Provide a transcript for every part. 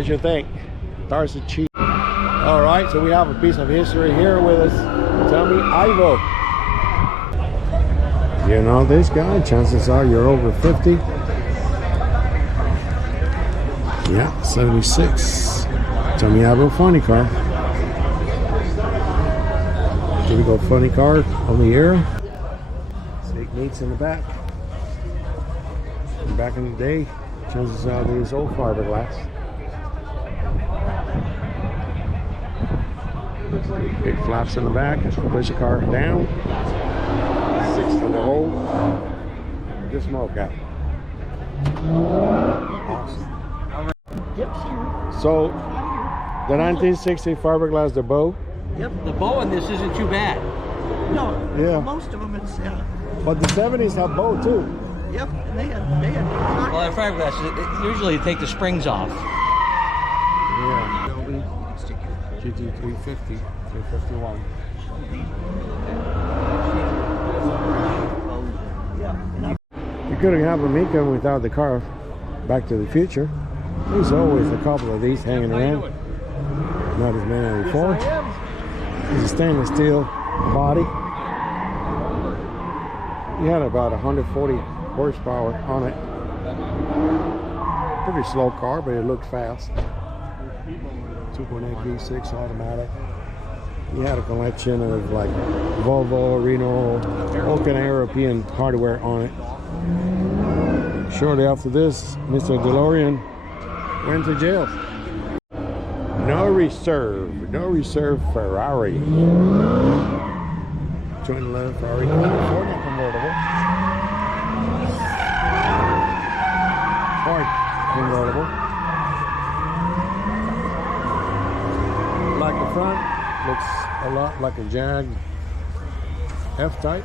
What you think? Cars are cheap. All right, so we have a piece of history here with us, Tommy Ivo. You know this guy, chances are you're over 50. Yeah, 76. Tommy Ivo funny car. Here we go, funny car on the air. Snake meats in the back. And back in the day, chances are these old fiberglass. Big flaps in the back. Push the car down. 6 in the hole. Just smoke out. Awesome. So, the 1960 fiberglass, the bow. Yep, the bow on this isn't too bad. No, yeah. Most of them it's but the 70s have bow too. Yep, and they had. Well, at fiberglass, usually you take the springs off. Yeah. GT 350, 351. You couldn't have a Mecum without the car Back to the Future. There's always a couple of these hanging around. Not as many as before. It's a stainless steel body. You had about 140 horsepower on it. Pretty slow car, but it looked fast. 2.8 V6 automatic. You had a collection of like Volvo, Renault, all kind of European hardware on it. Shortly after this, Mr. DeLorean went to jail. No reserve Ferrari. 2011 Ferrari California convertible. Ford convertible. Like the front, looks a lot like a Jag F-Type.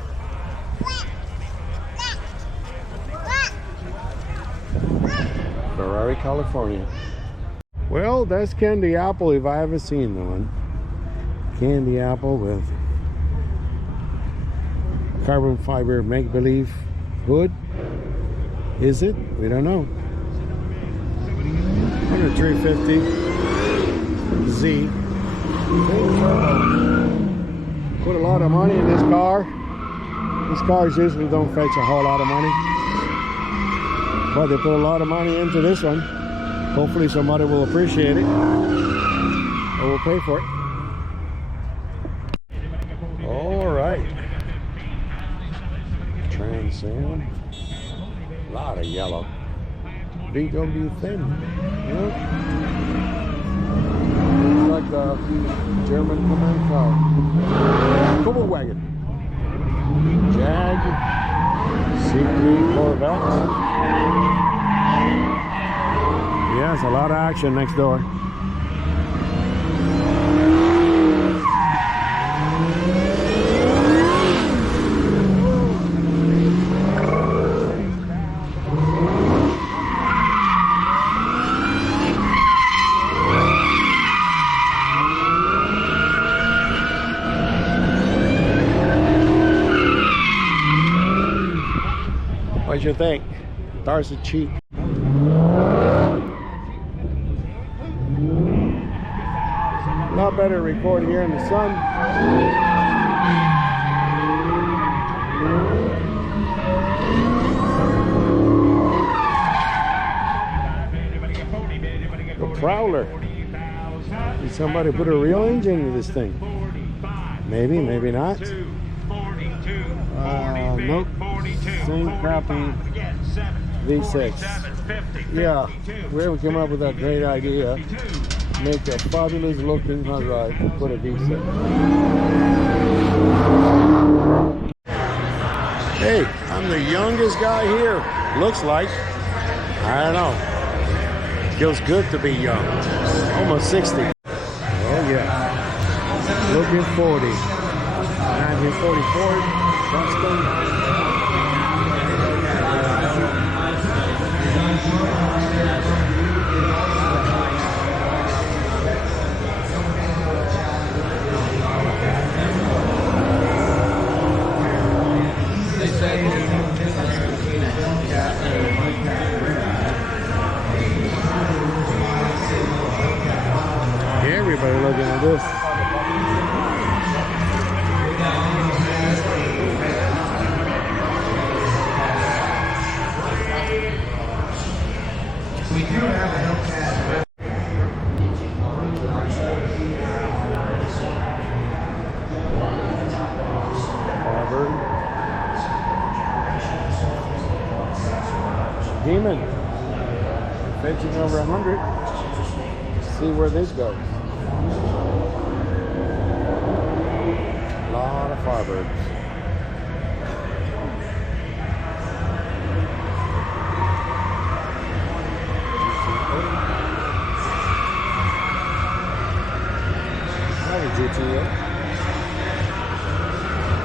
Ferrari California. Well, that's candy apple if I ever seen one. Candy apple with carbon fiber make-believe hood. Is it? We don't know. Under 350 Z. Put a lot of money in this car. These cars usually don't fetch a whole lot of money, but they put a lot of money into this one. Hopefully somebody will appreciate it or will pay for it. All right. Trans Am. A lot of yellow. VW thin. Yeah. Looks like the German command car. Couple wagon. Jag. C3 Corvette. Yes, a lot of action next door. What you think? Cars are cheap. A lot better to record here in the sun. The Prowler. Did somebody put a real engine in this thing? Maybe, maybe not. Nope. Same crappy V6. Yeah, whoever came up with that great idea, make a fabulous looking hot rod and put a V6. Hey, I'm the youngest guy here. Looks like. I don't know. Feels good to be young. Almost 60. Oh yeah. Looking 40. 1944. Trusty. on this. We do have a Hellcat. Demon, fetching over 100. See where this goes. A lot of Firebirds. Another GTO.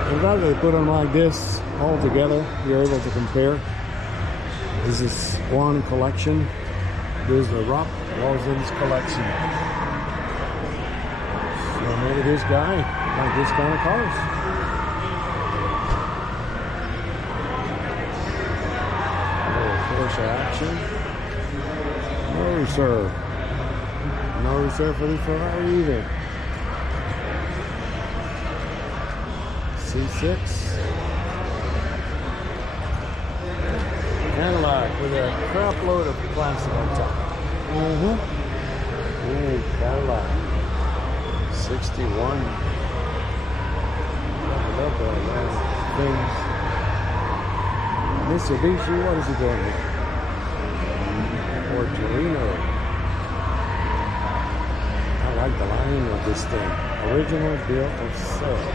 I'm glad they put them like this all together. You're able to compare. This is one collection. There's the Rock Walzen's collection. So maybe this guy like this kind of cars. Porsche action. No sir. No sir for the Ferrari either. C6. Cadillac with a crap load of plastic on top. Ooh, Cadillac. 61. I love that things. Mitsubishi, what is he doing here? Or Torino. I like the line of this thing. Original built of sale.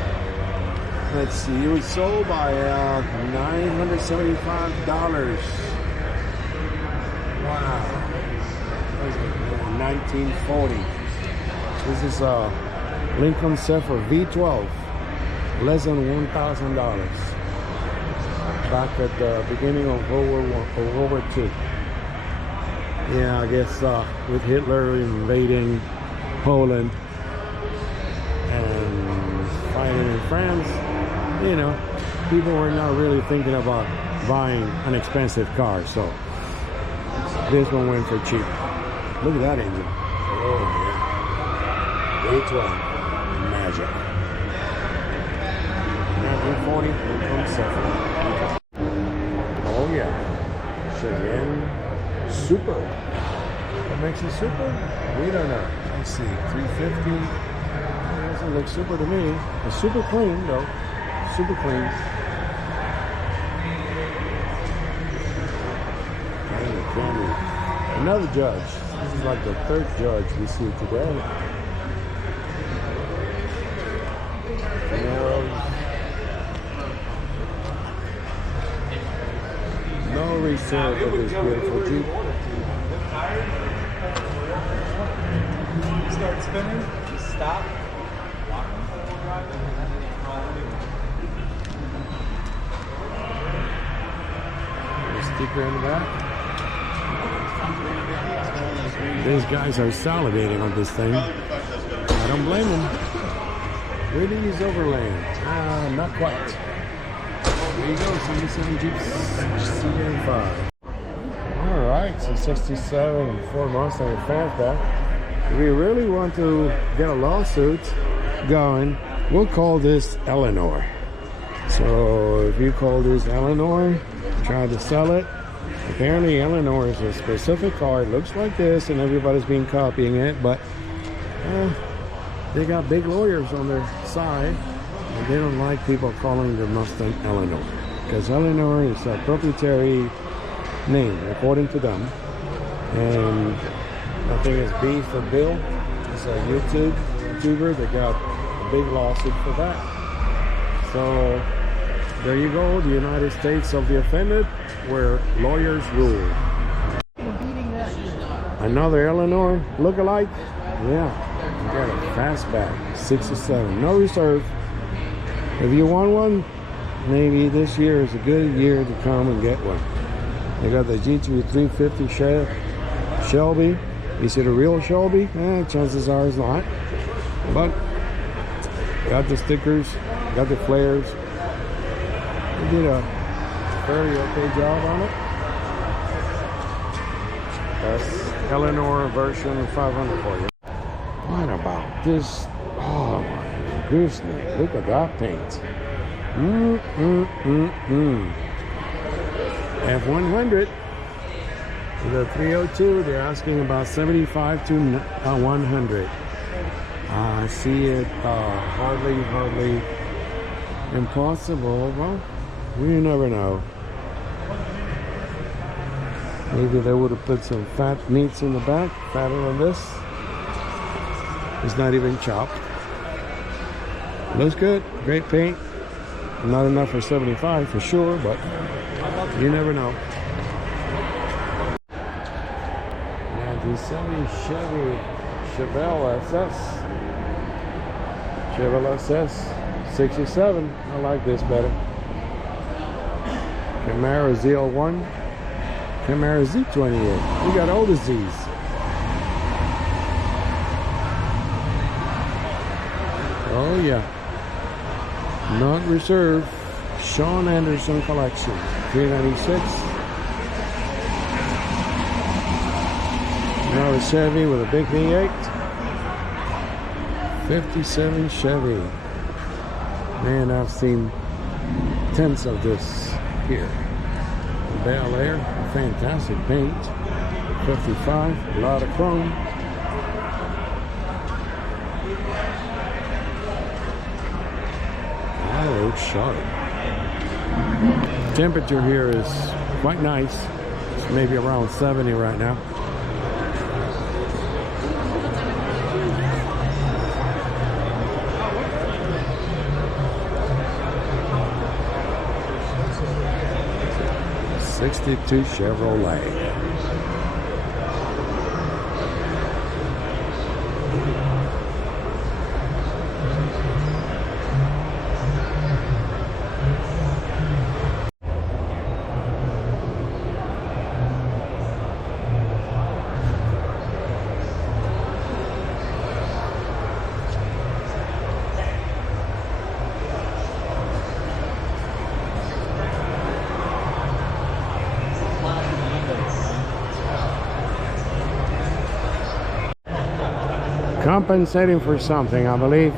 Let's see, it was sold by $975. Wow. 1940. This is a Lincoln Zephyr V12. Less than $1,000. Back at the beginning of World War II. Yeah, I guess with Hitler invading Poland and fighting in France, you know, people were not really thinking about buying an expensive car, so this one went for cheap. Look at that engine. Oh yeah. V12 magic. 1940 Lincoln Zephyr. Oh yeah. Cheyenne Super. What makes it super? We don't know. Let's see. 350. Doesn't look super to me. It's super clean though. Super clean. Another judge. This is like the third judge we see today. No resale of this beautiful Jeep. Start spinning, just stop. Sticker in the back. These guys are salivating on this thing. I don't blame them. Where do these overland? Not quite. There you go, 77 Jeep CN5. Alright, so 67 Ford Mustang Fastback. If we really want to get a lawsuit going, we'll call this Eleanor. So if you call this Eleanor, try to sell it. Apparently Eleanor is a specific car. It looks like this and everybody's been copying it, but they got big lawyers on their side and they don't like people calling the Mustang Eleanor because Eleanor is a proprietary name according to them, and I think it's B for Bill. It's a YouTuber that got a big lawsuit for that. So there you go, the United States of the offended, where lawyers rule. Another Eleanor look-alike? Yeah, you got a fastback, 67, no reserve. If you want one, maybe this year is a good year to come and get one. They got the GT 350 Shelby. Is it a real Shelby? Chances are it's not. But got the stickers, got the flares. They did a fairly okay job on it. That's Eleanor version 500 for you. talking about? This, oh my goodness, look at that paint. F100 the 302, they're asking about 75 to 100. I see it hardly impossible. Well, we never know. Maybe they would have put some fat meats in the back, fatter than this. It's not even chopped. Looks good, great paint. Not enough for 75 for sure, but you never know. 1970 Chevy Chevelle SS. Chevelle SS 67. I like this better. Camaro ZL1. Camaro Z28. We got all the Z's. Oh yeah. Not reserved. Sean Anderson collection. 396. Now a Chevy with a big V8. 57 Chevy. Man, I've seen tens of this here. Bel Air, fantastic paint. 55, a lot of chrome. That looks sharp. Temperature here is quite nice. It's maybe around 70 right now. '62 Chevrolet. Compensating for something, I believe.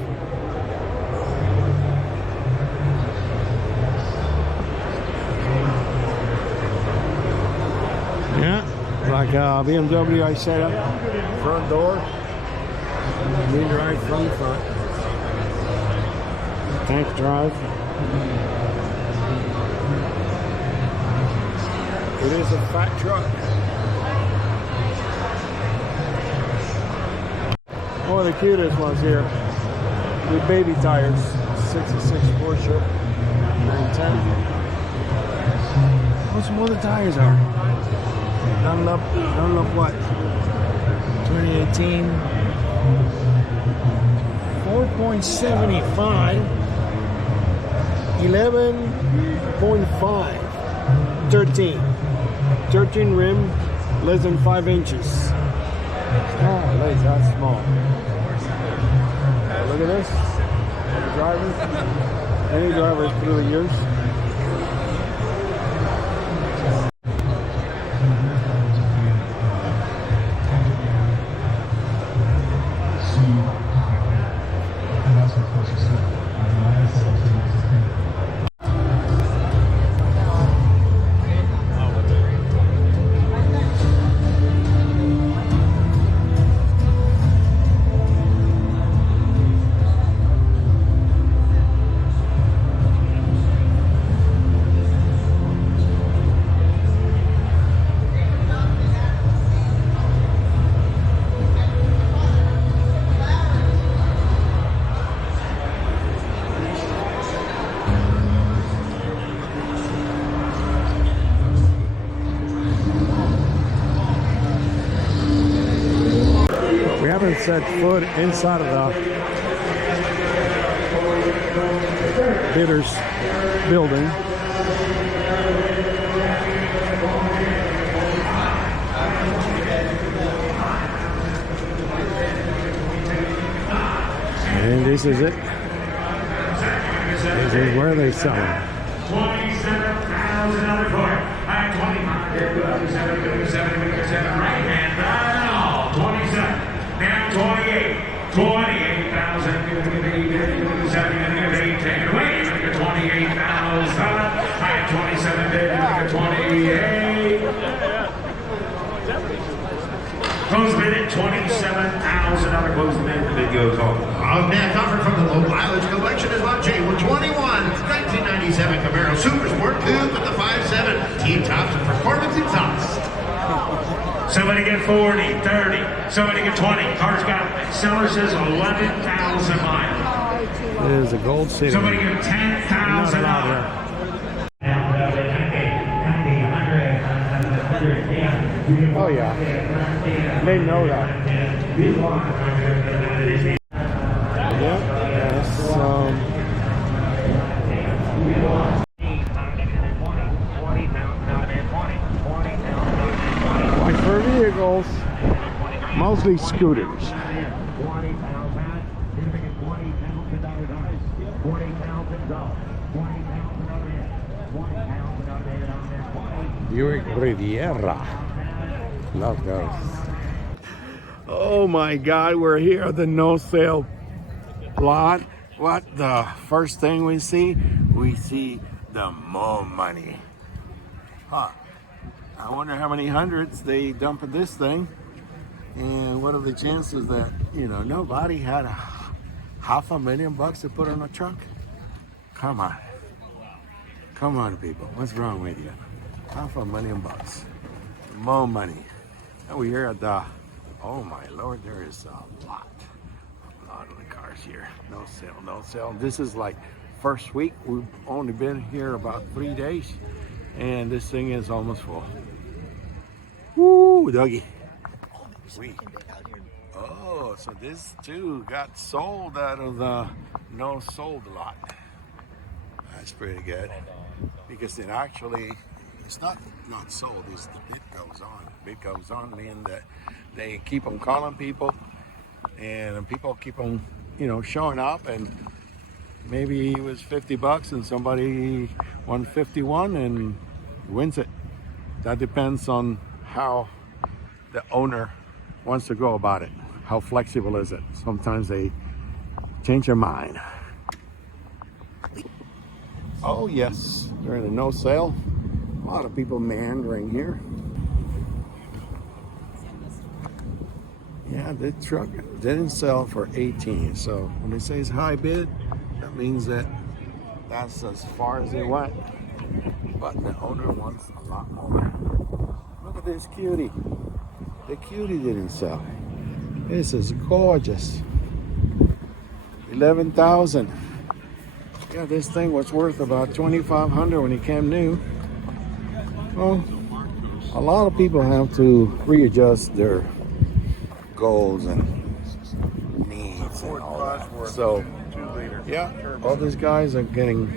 Yeah, like BMW I set up. Front door. Wind drive from the front. Tank drive. It is a fat truck. One of the cutest ones here with baby tires. 66 Porsche 910. What some other tires are? Dunlop what? 2018. 4.75. 11.5. 13 rim, less than 5 inches. Oh, legs that small. Look at this. The drivers. Any drivers through the years. Set foot inside of the Bitters building. And this is it. This is where they sell them. 27,000 for it. 25, 27, right hand, 27. Now 28, 28, Close bid at $27,000. Close the bid. The bid goes on. Up next, offered from the low mileage collection is Lot J with 21 1997 Camaro Super Sport Coupe with the 5.7 T-tops and performance exhaust. Somebody get 40, 30, somebody get 20. Car's got, seller says 11,000 miles. It is a gold city. Somebody get $10,000. Oh yeah, they know that. Yep, that's like for vehicles, mostly scooters. Buick Riviera. Love those. Oh my God, we're here at the no sale lot. What the first thing we see? We see the more money. Huh. I wonder how many hundreds they dump in this thing. And what are the chances that, you know, nobody had $500,000 to put on a truck? Come on. Come on, people. What's wrong with you? $500,000. More money. And we're here at the, oh my Lord, there is a lot of the cars here. No sale, no sale. This is like first week. We've only been here about 3 days, and this thing is almost full. Woo, doggy. Sweet. Oh, so this too got sold out of the no sold lot. That's pretty good, because it actually, it's not sold, it's the bid goes on. Bid goes on meaning that they keep on calling people, and people keep on, you know, showing up, and maybe it was $50 and somebody won 51 and wins it. That depends on how the owner wants to go about it. How flexible is it? Sometimes they change their mind. Oh yes, during the no sale, a lot of people meandering here. Yeah, the truck didn't sell for 18, so when they say it's high bid, that means that that's as far as they went. But the owner wants a lot more. Look at this cutie. The cutie didn't sell. This is gorgeous. 11,000. Yeah, this thing was worth about 2,500 when it came new. Well, a lot of people have to readjust their goals and needs and all that. So, yeah, all these guys are getting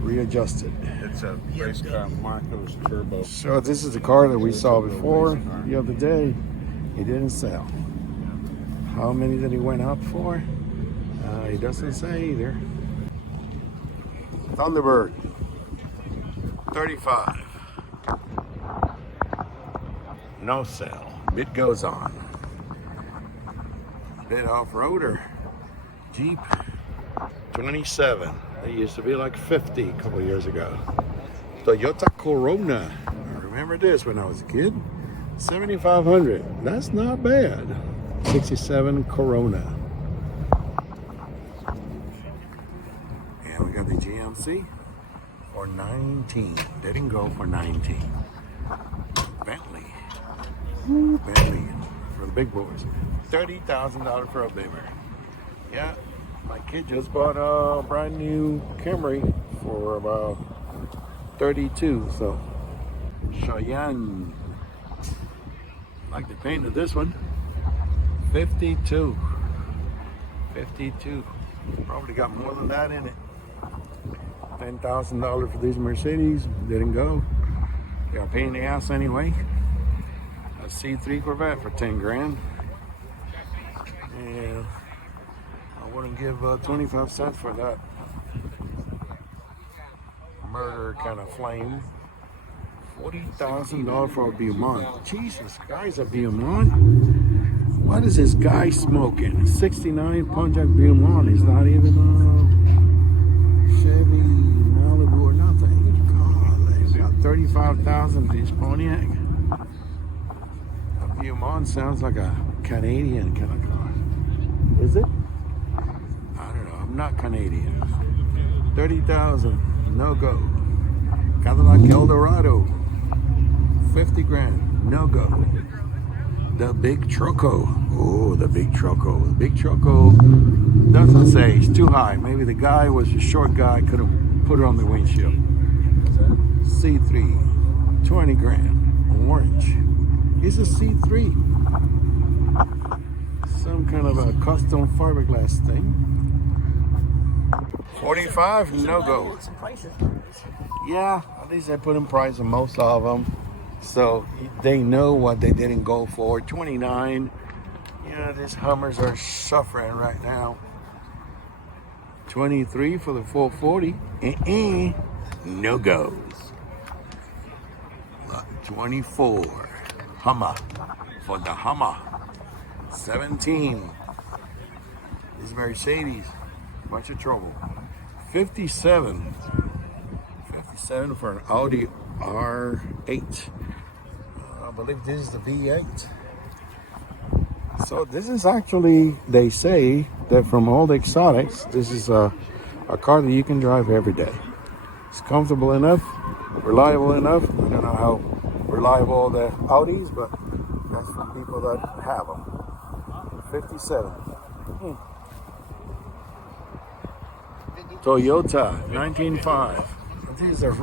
readjusted. It's a race car Marco's Turbo. So this is the car that we saw before the other day. He didn't sell. How many did he went up for? He doesn't say either. Thunderbird, 35. No sale. Bid goes on. Bid off-roader. Jeep, 27. They used to be like 50 a couple of years ago. Toyota Corona. I remember this when I was a kid. 7,500. That's not bad. 67 Corona. And we got the GMC for 19. Didn't go for 19. Bentley. Ooh, Bentley for the big boys. $30,000 for a Beamer. Yeah, my kid just bought a brand new Camry for about 32. So Cheyenne. Like the paint of this one. 52. 52. Probably got more than that in it. $10,000 for these Mercedes. Didn't go. They got pain in the ass anyway. A C3 Corvette for 10 grand. And I wouldn't give 25 cents for that murder kind of flame. $40,000 for a Beaumont. Jesus Christ, a Beaumont? What is this guy smoking? 69 Pontiac Beaumont. He's not even Chevy, Malibu, or nothing. God, he's got 35,000 for his Pontiac. A Piedmont sounds like a Canadian kind of car. Is it? I don't know. I'm not Canadian. 30,000, no go. Cadillac Eldorado, 50 grand, no go. The big Troco. Oh, the big Troco. The big Troco doesn't say, it's too high. Maybe the guy was a short guy, could have put it on the windshield. C3, 20 grand, orange. It's a C3. Some kind of a custom fiberglass thing. 45, no go. Yeah, at least they put in price on most of them. So they know what they didn't go for. 29. Yeah, these Hummers are suffering right now. 23 for the 440. No goes. 24. Hummer for the Hummer. 17. This Mercedes. Bunch of trouble. 57. 57 for an Audi R8. I believe this is the V8. So this is actually, they say that from all the exotics, this is a car that you can drive every day. It's comfortable enough, reliable enough. I don't know how reliable the Audis, but that's for people that have them. 57. Toyota 19.5. These are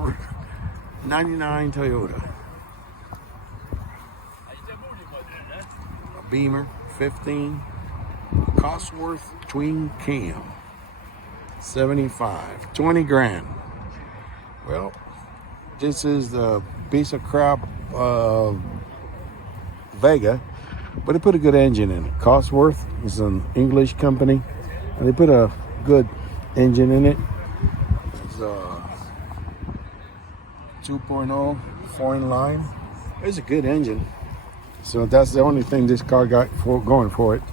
99 Toyota. A Beamer 15. Cosworth twin cam 75. 20 grand. Well, this is the piece of crap Vega, but they put a good engine in it. Cosworth is an English company, and they put a good engine in it. It's a 2.0 foreign line. It's a good engine. So that's the only thing this car got going for it.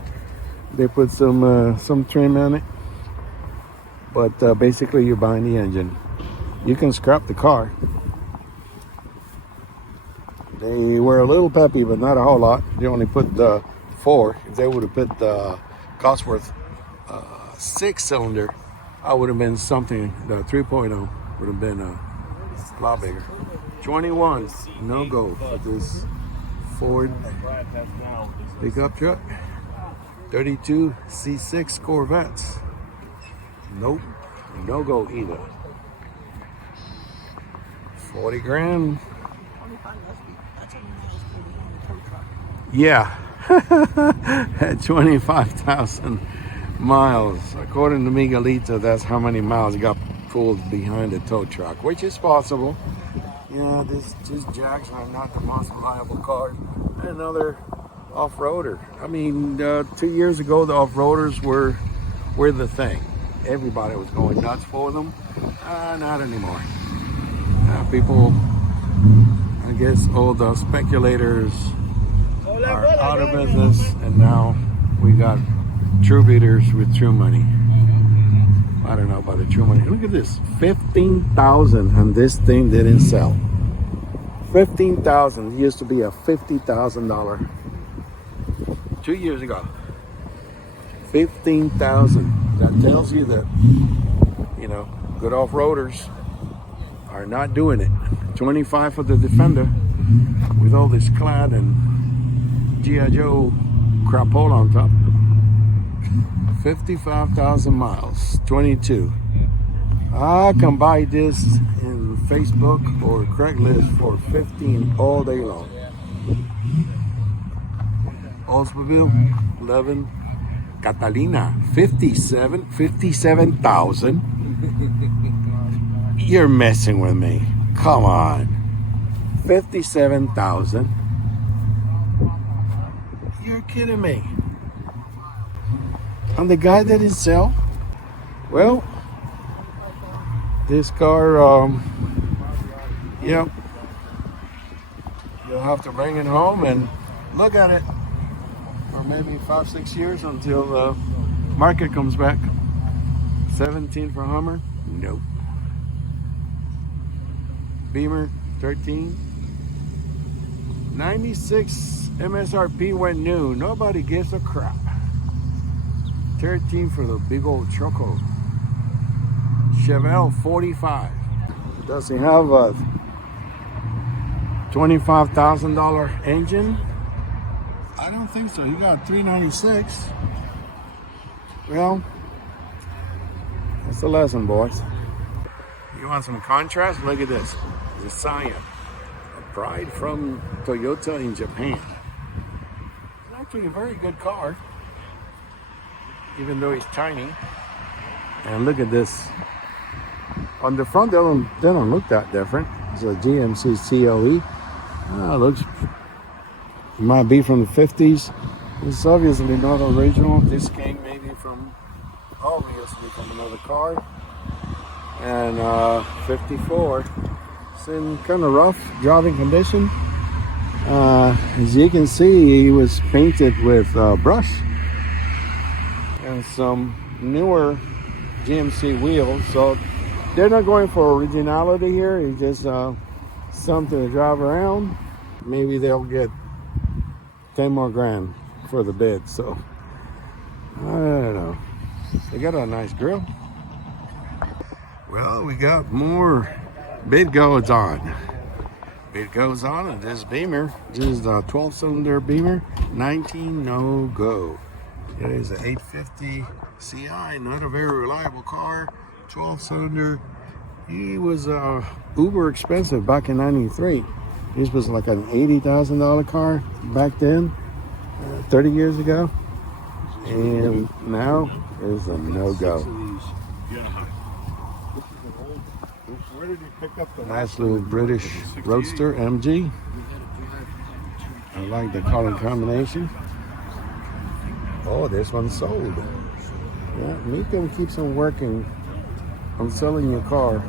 They put some trim on it, but basically you're buying the engine. You can scrap the car. They were a little peppy, but not a whole lot. They only put the 4. If they would have put the Cosworth 6-cylinder, I would have been something. The 3.0 would have been a lot bigger. 21, no go for this Ford pickup truck. 32 C6 Corvettes. Nope, no go either. 40 grand. Yeah, at 25,000 miles. According to Miguelito, that's how many miles got pulled behind a tow truck, which is possible. Yeah, these Jags are not the most reliable cars. Another off-roader. I mean, 2 years ago, the off-roaders were the thing. Everybody was going nuts for them. Not anymore. People, I guess all the speculators are out of business, and now we got true bidders with true money. I don't know about the true money. Look at this, 15,000, and this thing didn't sell. 15,000. It used to be a $50,000 2 years ago. 15,000. That tells you that, you know, good off-roaders are not doing it. 25 for the Defender with all this clad and G.I. Joe crapola on top. 55,000 miles. 22. I can buy this in Facebook or Craigslist for 15 all day long. Oldsmobile 11. Catalina 57,000. You're messing with me. Come on. 57,000. You're kidding me. And the guy that didn't sell, well, this car, yep, you'll have to bring it home and look at it for maybe 5-6 years until the market comes back. 17 for Hummer, nope. Beamer 13, 96 MSRP went new. Nobody gives a crap. 13 for the big old Choco. Chevelle 45. Does he have a $25,000 engine? I don't think so. He got 396. Well, that's the lesson, boys. You want some contrast? Look at this. The Scion. A pride from Toyota in Japan. It's actually a very good car, even though it's tiny. And look at this. On the front, they don't look that different. It's a GMC CLE. Looks, might be from the 50s. It's obviously not original. This came maybe from, obviously from another car. And 54. It's in kind of rough driving condition. As you can see, he was painted with brush and some newer GMC wheels. So they're not going for originality here. It's just something to drive around. Maybe they'll get 10 more grand for the bid. So I don't know. They got a nice grill. Well, we got more bid goes on. Bid goes on, and this Beamer, this is the 12-cylinder Beamer, 19 no go. It is an 850 CI, not a very reliable car, 12-cylinder. He was uber expensive back in '93. This was like an $80,000 car back then, 30 years ago, and now it's a no go. Where did you pick up the Nice little British Roadster MG. I like the color combination. Oh, this one's sold. Yeah, Mecum keeps on working on selling your car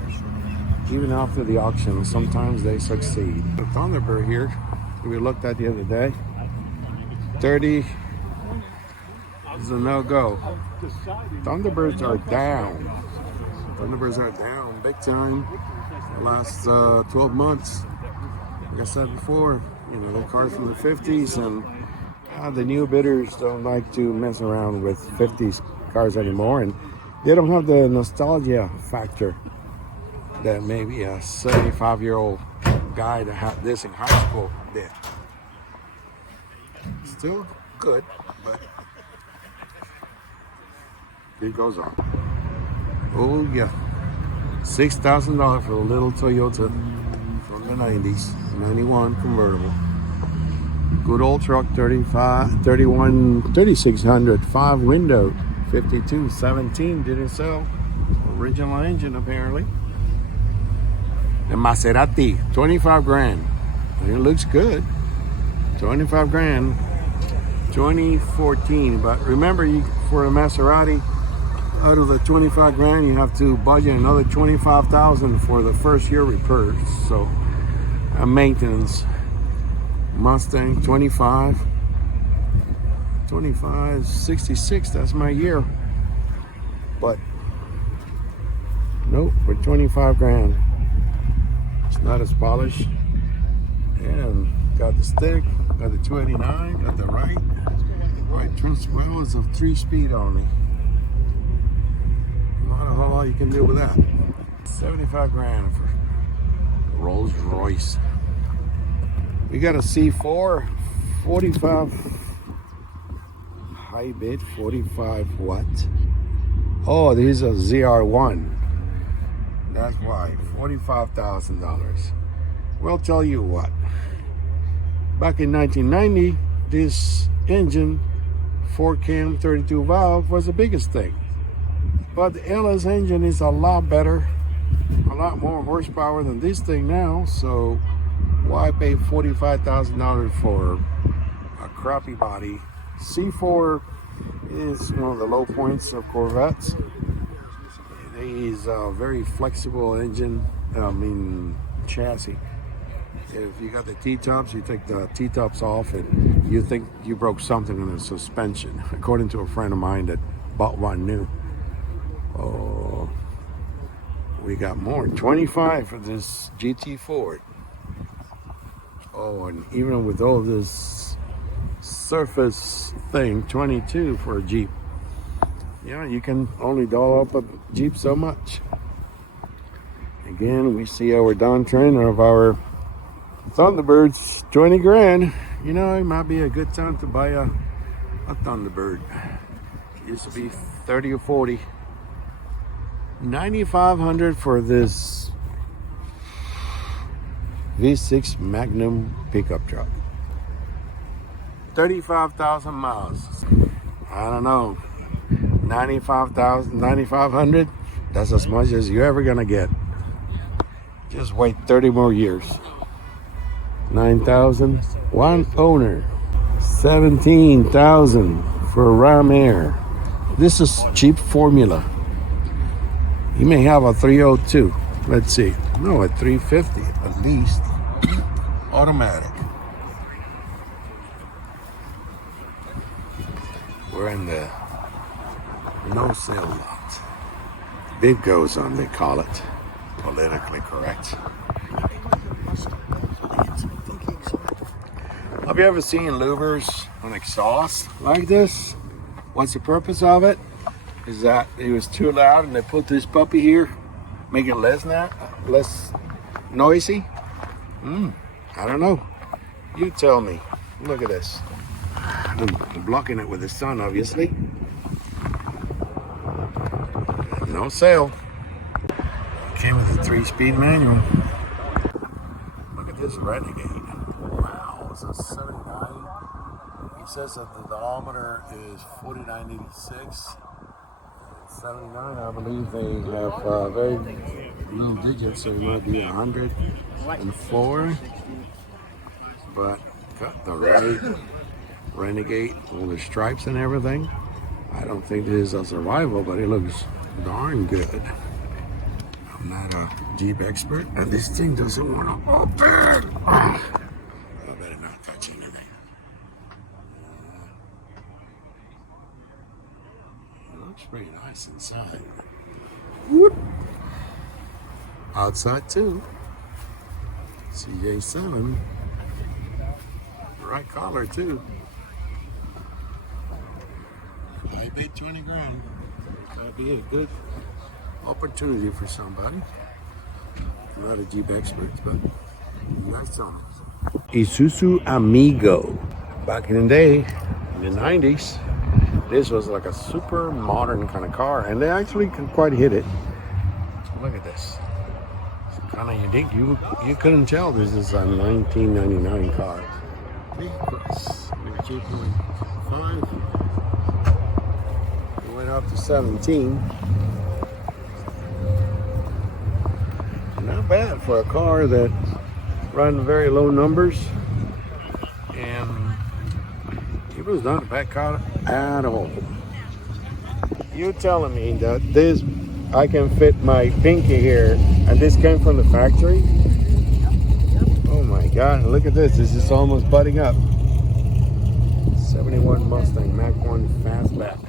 even after the auction. Sometimes they succeed. The Thunderbird here, we looked at the other day, 30 is a no-go. Thunderbirds are down. Thunderbirds are down big time the last 12 months. Like I said before, you know, the cars from the 50s, and the new bidders don't like to mess around with 50s cars anymore, and they don't have the nostalgia factor that maybe a 75-year-old guy that had this in high school did. Still good, but it goes on. Oh yeah, $6,000 for a little Toyota from the 90s, 91 convertible. Good old truck, 3600, 5 window, 52, 17, didn't sell. Original engine apparently. The Maserati, 25 grand. It looks good. 25 grand, 2014. But remember, for a Maserati, out of the 25 grand, you have to budget another 25,000 for the first year repairs. So, maintenance. Mustang, 25, 66. That's my year. But nope, for 25 grand. It's not as polished. And got the stick, got the 289, got the right transfer. It's a 3-speed only. Not a whole lot you can do with that. 75 grand for Rolls Royce. We got a C4, 45 high bid, 45 watt. Oh, this is a ZR1. That's why, $45,000. Well, tell you what. Back in 1990, this engine, 4-cam, 32 valve, was the biggest thing. But the LS engine is a lot better, a lot more horsepower than this thing now. So why pay $45,000 for a crappy body? C4 is one of the low points of Corvettes. It is a very flexible engine, chassis. If you got the T-tops, you take the T-tops off and you think you broke something in the suspension, according to a friend of mine that bought one new. Oh, we got more. 25 for this GT Ford. Oh, and even with all this surface thing, 22 for a Jeep. Yeah, you can only doll up a Jeep so much. Again, we see our downtrend of our Thunderbirds, 20 grand. You know, it might be a good time to buy a Thunderbird. It used to be 30 or 40. 9,500 for this V6 Magnum pickup truck. 35,000 miles. I don't know. 9,500. That's as much as you're ever gonna get. Just wait 30 more years. 9,000. One owner. 17,000 for a Ram Air. This is cheap formula. You may have a 302. Let's see. No, a 350 at least. Automatic. We're in the no sale lot. Bid goes on, they call it. Politically correct. Have you ever seen louvers on exhaust like this? What's the purpose of it? Is that it was too loud and they put this puppy here, make it less noisy? I don't know. You tell me. Look at this. I'm blocking it with the sun, obviously. No sale. Came with a 3-speed manual. Look at this Renegade. Wow, it's a 79. He says that the odometer is 4986. 79, I believe they have very little digits, so it might be 104. But got the right Renegade, all the stripes and everything. I don't think this is a survival, but it looks darn good. I'm not a Jeep expert, and this thing doesn't want to open. I better not touch anything. It looks pretty nice inside. Whoop. Outside too. CJ7. Right collar too. I paid 20 grand. That'd be a good opportunity for somebody. I'm not a Jeep expert, but you guys tell me. Isuzu Amigo. Back in the day, in the 90s, this was like a super modern kind of car, and they actually can quite hit it. Look at this. It's kind of unique. You couldn't tell this is a 1999 car. Big price. Maybe 2.5. It went up to 17. Not bad for a car that run very low numbers, and it was not a bad car at all. You telling me that this, I can fit my pinky here, and this came from the factory? Oh my God, look at this. This is almost butting up. 71 Mustang Mach 1 fastback.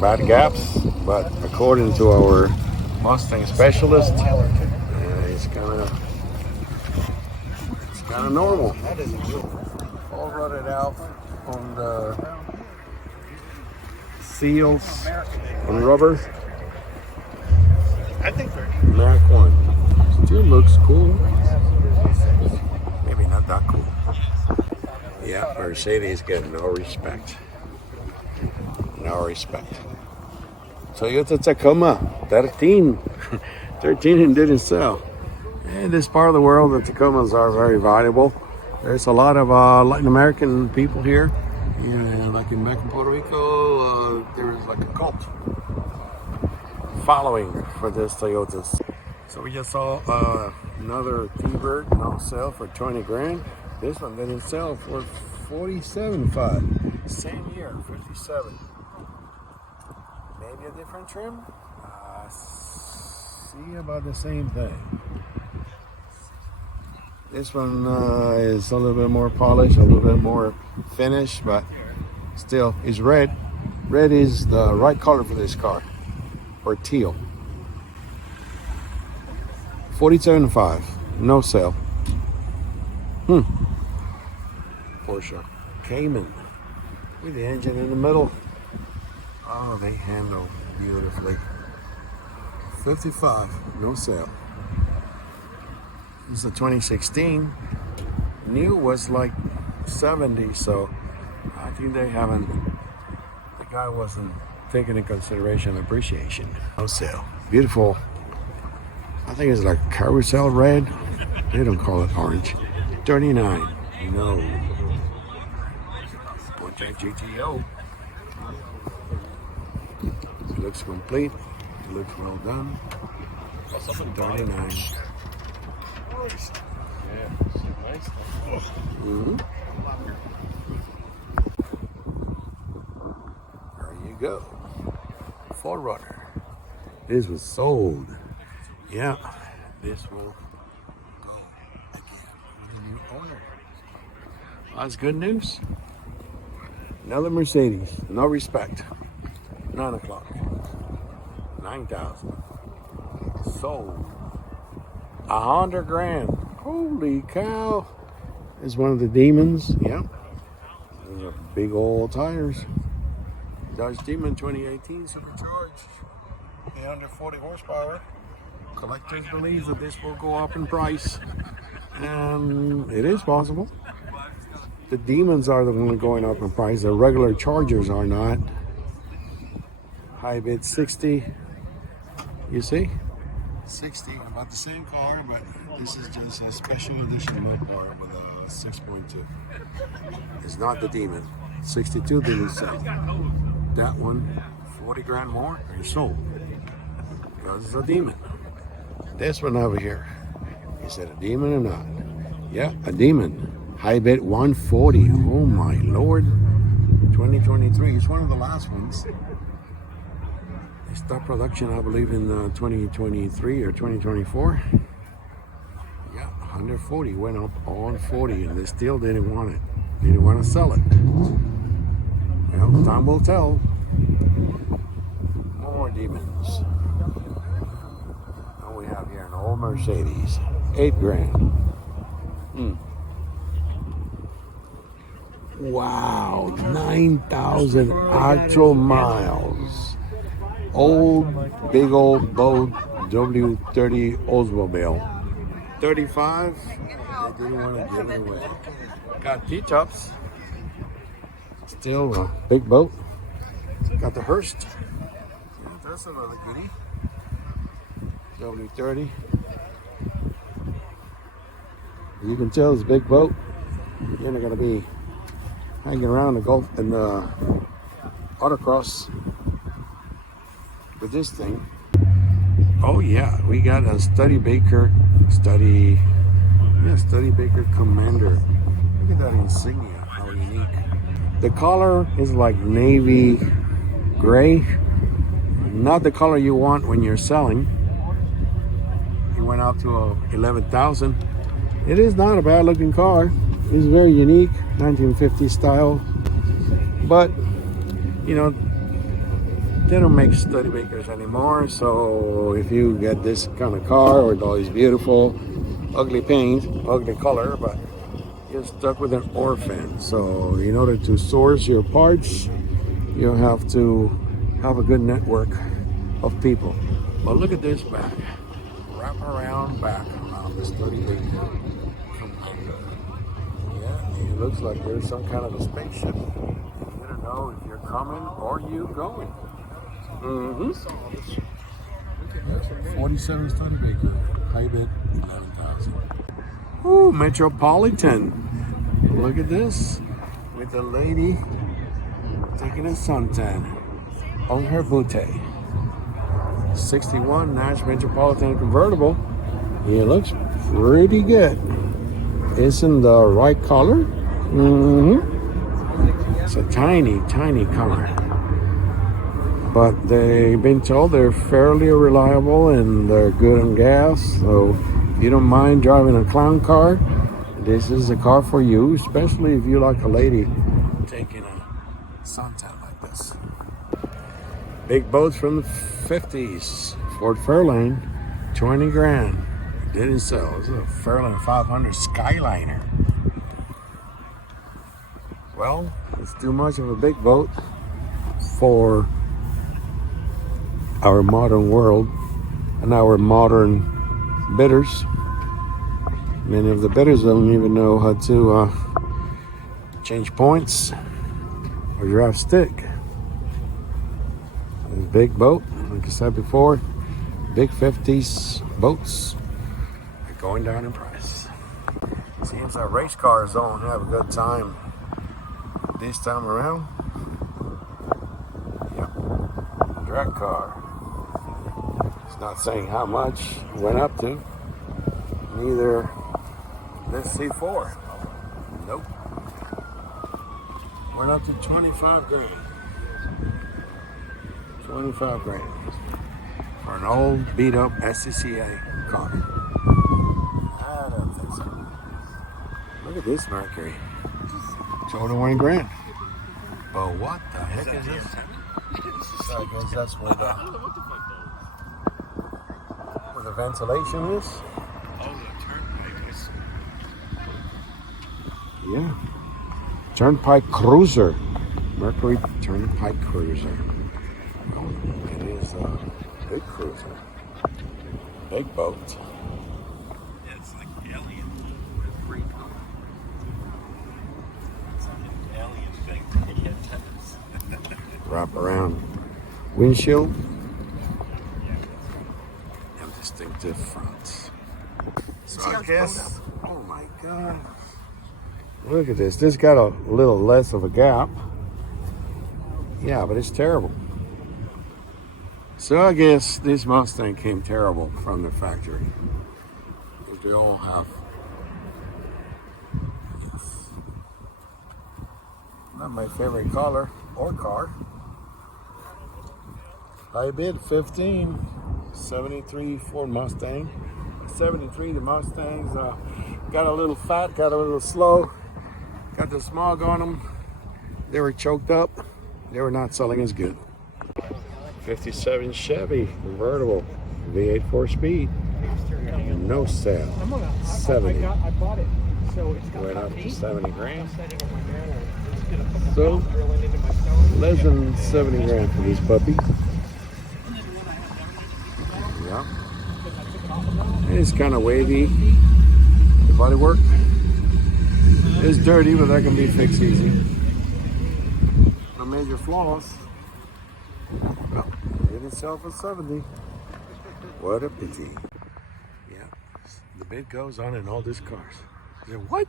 Bad gaps, but according to our Mustang specialist, it's kind of normal. All rutted out on the seals on rubber. I think Mach 1 still looks cool. Maybe not that cool. Yeah, Mercedes get no respect. No respect. Toyota Tacoma 13 and didn't sell. In this part of the world, the Tacomas are very valuable. There's a lot of Latin American people here. Yeah, like in Mecum, Puerto Rico, there's like a cult following for this Toyotas. So we just saw another T-Bird no sale for 20 grand. This one didn't sell for 47.5. Same year, 57. Maybe a different trim. See about the same thing. This one is a little bit more polished, a little bit more finished, but still is red. Red is the right color for this car, or teal. 47.5, no sale. Porsche. Cayman with the engine in the middle. Oh, they handle beautifully. 55, no sale. This is a 2016. New was like 70, so I think they haven't, the guy wasn't taking into consideration appreciation. No sale. Beautiful. I think it's like carousel red. They don't call it orange. 39. No. GTO. It looks complete. It looks well done. 39. Mm-hmm. There you go. Forerunner. This was sold. Yeah, this will go again with a new owner. That's good news. Another Mercedes, no respect. 9 o'clock. 9,000. Sold. 100 grand. Holy cow. It's one of the Demons. Yeah. Those are big old tires. Dodge Demon 2018 supercharged. 840 horsepower. Collectors believe that this will go up in price. And it is possible. The Demons are the one going up in price. The regular Chargers are not. High bid 60. You see? 60. About the same car, but this is just a special edition Mopar with a 6.2. It's not the Demon. 62 didn't sell. That one, 40 grand more, and sold. Because it's a Demon. This one over here. Is it a Demon or not? Yeah, a Demon. High bid 140. Oh my lord. 2023. It's one of the last ones. They stopped production, I believe, in 2023 or 2024. Yeah, 140. Went up on 40, and they still didn't want it. They didn't want to sell it. Well, time will tell. More Demons. And we have here an old Mercedes. 8 grand. Wow, 9,000 actual miles. Old, big old boat, W30 Oldsmobile. 35, they didn't want to give it away. Got T-tops. Still a big boat. Got the Hearst. That's another goodie. W30. You can tell it's a big boat. You're not going to be hanging around the Gulf and the autocross with this thing. Oh yeah, we got a Study Baker Commander. Look at that insignia, how unique. The color is like navy gray, not the color you want when you're selling. It went out to 11,000. It is not a bad looking car. It's very unique, 1950 style. But, you know, they don't make Studebakers anymore. So if you get this kind of car with all these beautiful, ugly paint, ugly color, but you're stuck with an orphan. So in order to source your parts, you have to have a good network of people. But look at this back. Wrap around back around the Studebaker. It looks like there's some kind of a spaceship. You don't know if you're coming or you going. 47 Studebaker, high bid 11,000. Ooh, Metropolitan. Look at this. With the lady taking a suntan on her booty. 61 Nash Metropolitan convertible. It looks pretty good. It's in the right color. It's a tiny, tiny color. But they've been told they're fairly reliable and they're good on gas. So if you don't mind driving a clown car, this is a car for you, especially if you like a lady taking a suntan like this. Big boats from the 50s. Ford Fairlane, 20 grand. Didn't sell. This is a Fairlane 500 Skyliner. Well, it's too much of a big boat for our modern world and our modern bidders. Many of the bidders don't even know how to change points or drive stick. This big boat, like I said before, big 50s boats are going down in price. Seems that race cars don't have a good time this time around. Yep, drag car. It's not saying how much it went up to. Neither this C4. Nope. Went up to 25 grand. 25 grand for an old beat up SCCA car. I don't think so. Look at this Mercury. 21 grand. But what the heck is this? So I guess that's where the ventilation is. Yeah. Turnpike Cruiser. Mercury Turnpike Cruiser. Oh, it is a big cruiser. Big boat. Yeah, it's like alien. It's like an alien thing. Wrap around windshield. And distinctive fronts. So I guess, oh my God. Look at this. This got a little less of a gap. Yeah, but it's terrible. So I guess this Mustang came terrible from the factory. Because they all have. Yes. Not my favorite color or car. I bid 15. 73 Ford Mustang. 73 the Mustangs got a little fat, got a little slow. Got the smog on them. They were choked up. They were not selling as good. 57 Chevy convertible, V8 4-speed, no sale. 70. I bought it. So it's got Went up to 70 grand. So So less than 70 grand for this puppy. Yeah. It's kind of wavy. The bodywork. It's dirty, but that can be fixed easy. No major flaws. Well, it itself for 70. What a pity. Yeah, the bid goes on in all these cars. I said, what?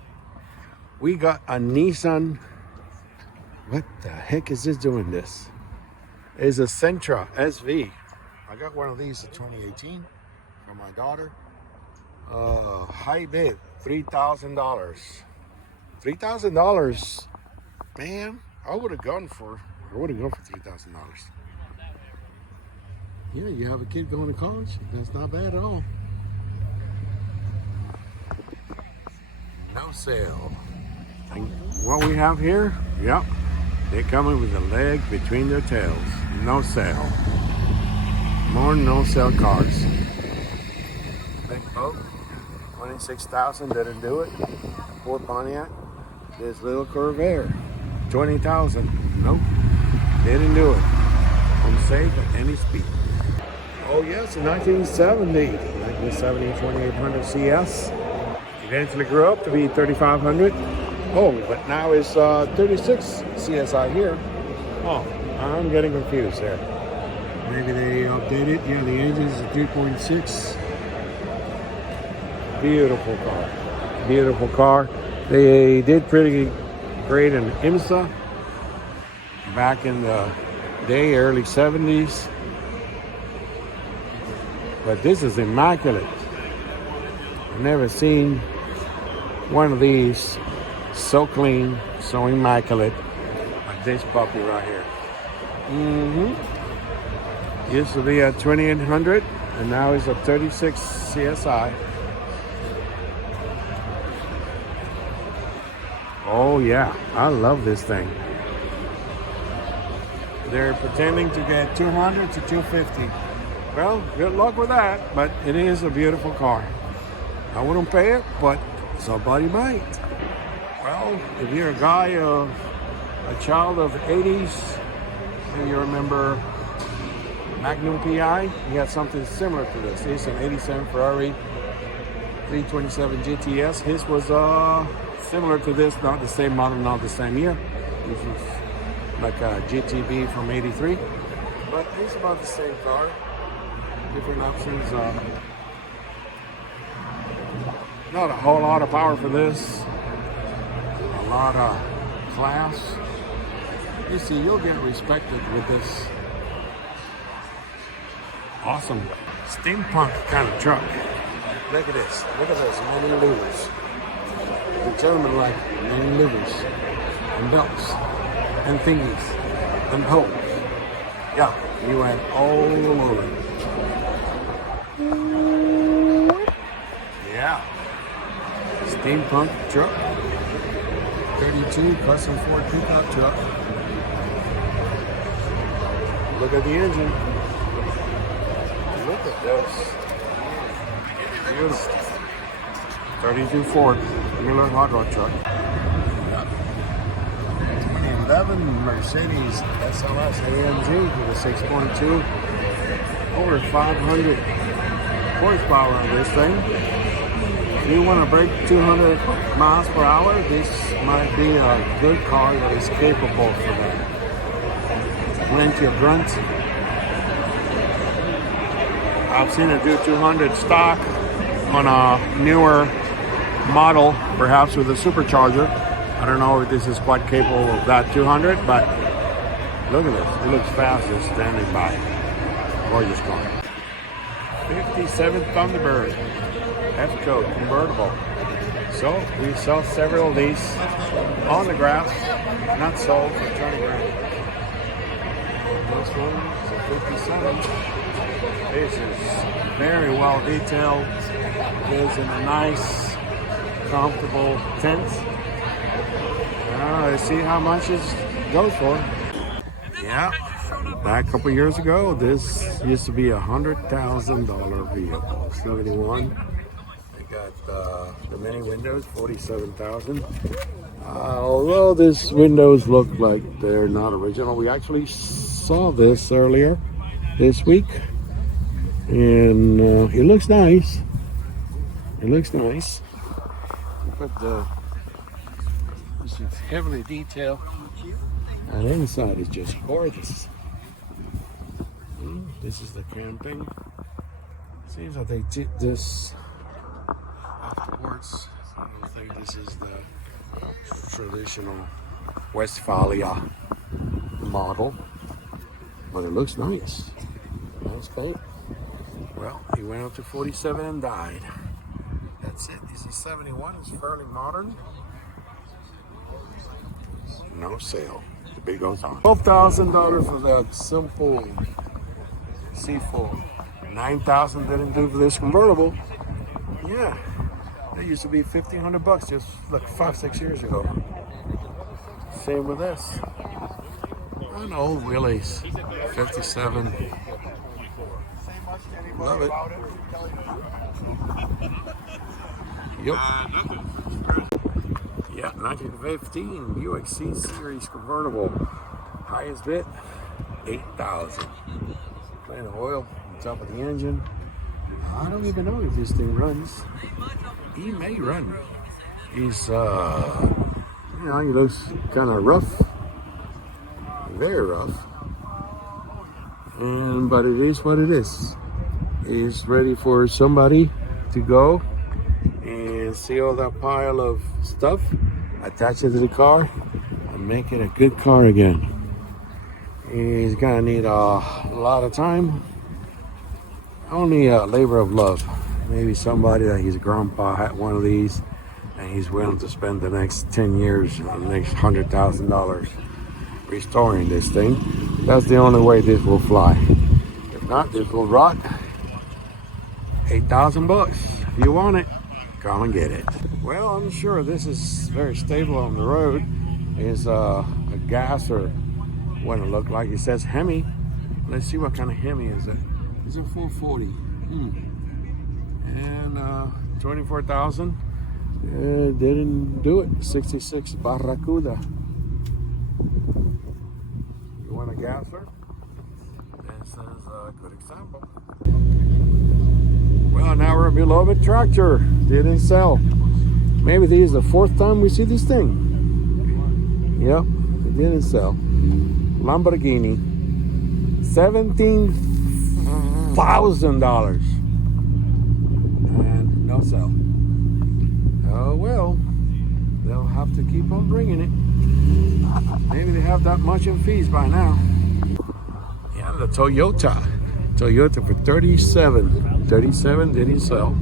We got a Nissan. What the heck is this doing this? It's a Sentra SV. I got one of these in 2018 for my daughter. High bid, $3,000. $3,000, man. I would have gone for $3,000. Yeah, you have a kid going to college. That's not bad at all. No sale. And what we have here, yep, they're coming with a leg between their tails. No sale. More no sale cars. Big boat, 26,000 didn't do it. Ford Pontiac. This little Corvair, 20,000. Nope, didn't do it. Unsafe at any speed. Oh yes, in 1970 2800 CS. Eventually grew up to be 3500. Oh, but now it's 36 CSI here. Oh, I'm getting confused there. Maybe they updated. Yeah, the engine is a 3.6. Beautiful car. Beautiful car. They did pretty great in IMSA back in the day, early 70s. But this is immaculate. I've never seen one of these so clean, so immaculate, like this puppy right here. Used to be a 2800 and now it's a 36 CSI. Oh yeah, I love this thing. They're pretending to get 200 to 250. Well, good luck with that, but it is a beautiful car. I wouldn't pay it, but somebody might. Well, if you're a guy a child of the 80s, and you remember Magnum PI, he had something similar to this. It's an 87 Ferrari 327 GTS. His was similar to this, not the same model, not the same year. This is like a GTB from 83, but it's about the same car. Different options. Not a whole lot of power for this. A lot of class. You see, you'll get respected with this awesome steampunk kind of truck. Look at this. Look at those many levers. The gentlemen like many levers and belts and thingies and holes. Yeah, you went all over. Yeah. Steampunk truck. 32 custom Ford pickup truck. Look at the engine. Look at this. Beautiful. 32 Ford Miller hot rod truck. 2011 Mercedes SLS AMG with a 6.2. Over 500 horsepower on this thing. If you want to break 200 miles per hour, this might be a good car that is capable for that. Plenty of grunt. I've seen it do 200 stock on a newer model, perhaps with a supercharger. I don't know if this is quite capable of that 200, but look at this. It looks fast just standing by. Gorgeous car. 57 Thunderbird F-Code convertible. So we sell several of these on the grass, not sold for 20 grand. This one is a 57. This is very well detailed. It is in a nice, comfortable tent. Let's see how much it goes for. Yeah, back a couple years ago, this used to be a $100,000 vehicle. 71. They got the many windows, 47,000. Although these windows look like they're not original, we actually saw this earlier this week, and it looks nice. It looks nice. But this is heavily detailed, and inside is just gorgeous. This is the camping. Seems like they did this afterwards. I don't think this is the traditional Westphalia model, but it looks nice. Nice paint. Well, he went up to 47 and died. That's it. This is 71. It's fairly modern. No sale. The big goes on. $12,000 for that simple C4. 9,000 didn't do for this convertible. Yeah, that used to be $1,500 just like 5-6 years ago. Same with this. An old Willys 57. Love it. Yep. Yeah, 1915 Buick C Series convertible. Highest bid, 8,000. Plenty of oil on top of the engine. I don't even know if this thing runs. He may run. He's, you know, he looks kind of rough. Very rough. But it is what it is. He's ready for somebody to go and see all that pile of stuff, attach it to the car, and make it a good car again. He's gonna need a lot of time. Only a labor of love. Maybe somebody that his grandpa had one of these and he's willing to spend the next 10 years, the next $100,000 restoring this thing. That's the only way this will fly. If not, this will rot. 8,000 bucks. If you want it, come and get it. Well, I'm sure this is very stable on the road. Is a gas or what it looked like. It says Hemi. Let's see what kind of Hemi is it. It's a 440. And 24,000. Didn't do it. 66 Barracuda. You want a gasser? This is a good example. Well, now our beloved tractor didn't sell. Maybe this is the fourth time we see this thing. Yep, it didn't sell. Lamborghini, $17,000, and no sell. Oh well, they'll have to keep on bringing it. Maybe they have that much in fees by now. Yeah, the Toyota for 37 didn't sell.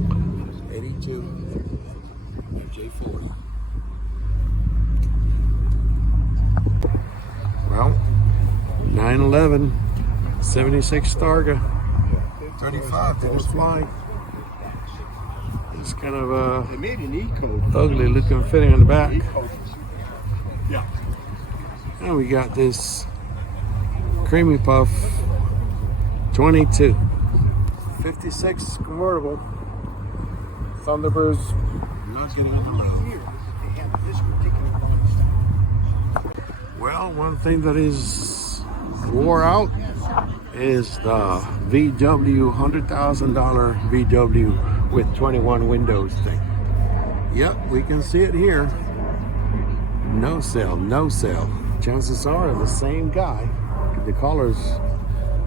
82 J40. Well, 911 76 Targa 35 didn't fly. It's kind of They made an E-code. ugly looking fitting on the back. E-code. Yeah. And we got this Creamy Puff 22 56 convertible Thunderbirds. Not getting on the road. Well, one thing that is wore out is the VW $100,000 VW with 21 windows thing. Yep, we can see it here. No sale, no sale. Chances are the same guy. The colors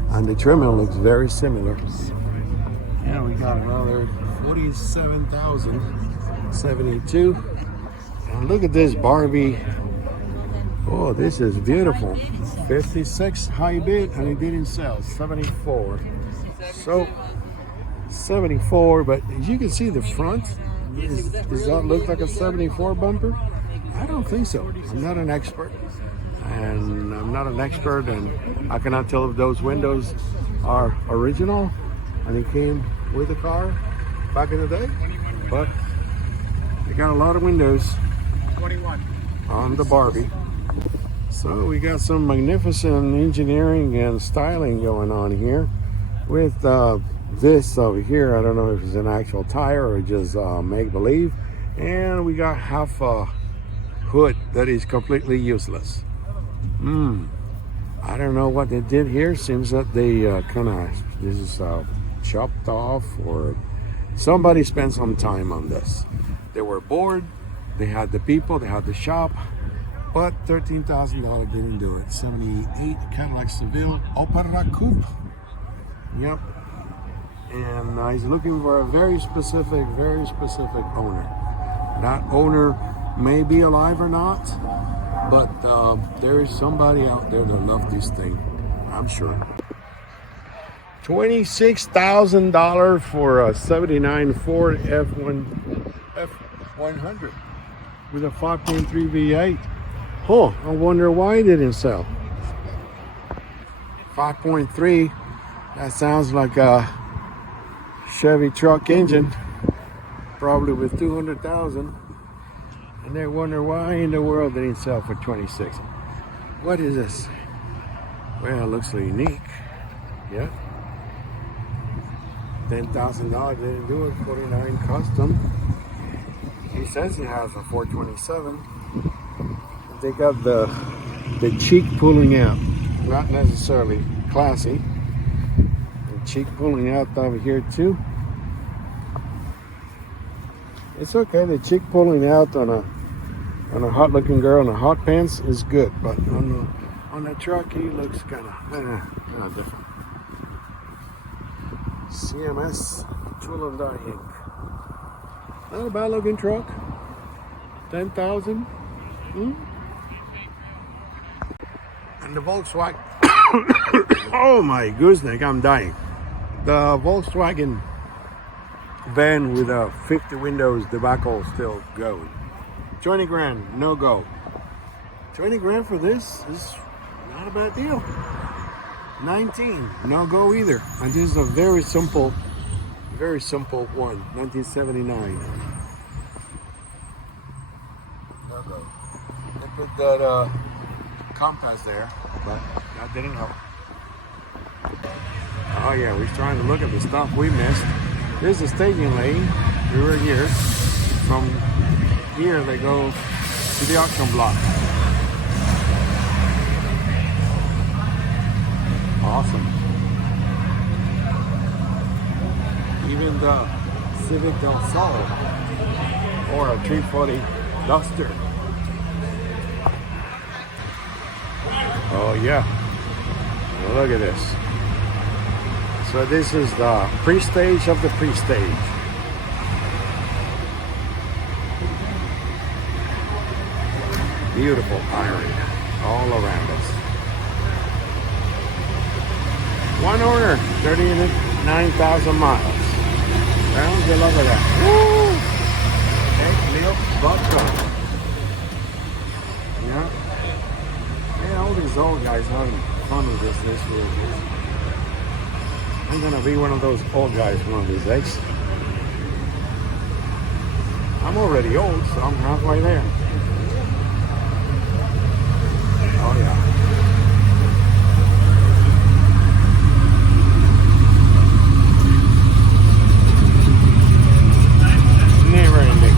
and the trimming looks very similar. Yeah, we got another 47,072. And look at this Barbie. Oh, this is beautiful. 56 high bid and it didn't sell. 74. So 74, but as you can see the front, does that look like a 74 bumper? I don't think so. I'm not an expert. And I cannot tell if those windows are original and they came with the car back in the day, but they got a lot of windows 21 on the Barbie. So we got some magnificent engineering and styling going on here with this over here. I don't know if it's an actual tire or just make-believe. And we got half a hood that is completely useless. I don't know what they did here. Seems that they this is chopped off, or somebody spent some time on this. They were bored. They had the people, they had the shop, but $13,000 didn't do it. 78 Cadillac Seville Opera Coupe. Yep. And he's looking for a very specific owner. That owner may be alive or not, but there is somebody out there that loves this thing, I'm sure. $26,000 for a 79 Ford F100 with a 5.3 V8. Huh, I wonder why it didn't sell. 5.3, that sounds like a Chevy truck engine, probably with 200,000. And they wonder why in the world they didn't sell for 26. What is this? Well, it looks unique. Yeah. $10,000 didn't do it. 49 custom. He says he has a 427. They got the cheek pulling out. Not necessarily classy. The cheek pulling out over here too. It's okay. The cheek pulling out on a hot looking girl in a hot pants is good, but on the truck he looks kind of different. CMS Tool and Die Inc. Not a bad looking truck. 10,000. And the Volkswagen. Oh my goodness, I'm dying. The Volkswagen van with 50 windows, debacle still going. 20 grand, no go. 20 grand for this is not a bad deal. 19, no go either. And this is a very simple one, 1979. No go. They put that Compass there, but that didn't help. Oh yeah, we're trying to look at the stuff we missed. There's a staging lane. We were here. From here they go to the auction block. awesome. Even the Civic-SOLD or a 340 Duster. Oh yeah, look at this. So this is the pre-stage of the pre-stage. Beautiful iron all around us. One owner, 39,000 miles. Round the love of that. Woo! Egg milk vodka. Yeah. Yeah, all these old guys having fun with this year. I'm gonna be one of those old guys one of these days. I'm already old, so I'm halfway there. Oh yeah. Never ending.